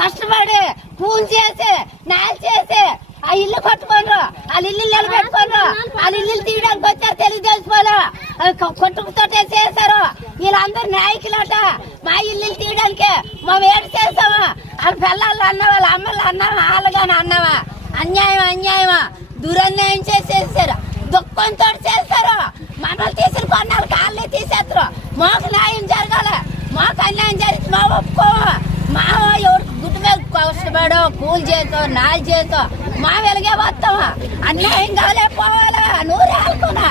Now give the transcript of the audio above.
కష్టపడి కూలి చేసి నాలు చేసి ఆ ఇల్లు కట్టుకోనరు, వాళ్ళ ఇల్లు నిలబెట్టుకోనరు, వాళ్ళ ఇల్లు తీయడానికి వచ్చారు తెలుగుదేశం వాళ్ళు. కొట్టుకుతో చేశారు. వీళ్ళందరూ నాయకులట. మా ఇల్లు తీయడానికి మేము ఏడు చేస్తాము. వాళ్ళ పిల్లలు అన్నావా, వాళ్ళ అమ్మలు అన్నావా, వాళ్ళగానే అన్నావా? అన్యాయం అన్యాయమా, దురన్యాయం చేసేసారు. దుఃఖంతో చేస్తారు. మనల్ని తీసిన కొన్నాళ్ళకి వాళ్ళే తీసేస్తారు. మాకు న్యాయం జరగాలి. మాకు అన్యాయం జరిగితే మా ఒప్పుకోము. మా ఎవరు గుడ్డు మీద కష్టపడో కూలి చేసో నాలు చేసో మా వెలుగే వస్తాము. అన్యాయం కాలే పోవాలా నూరు ఆడుకున్నా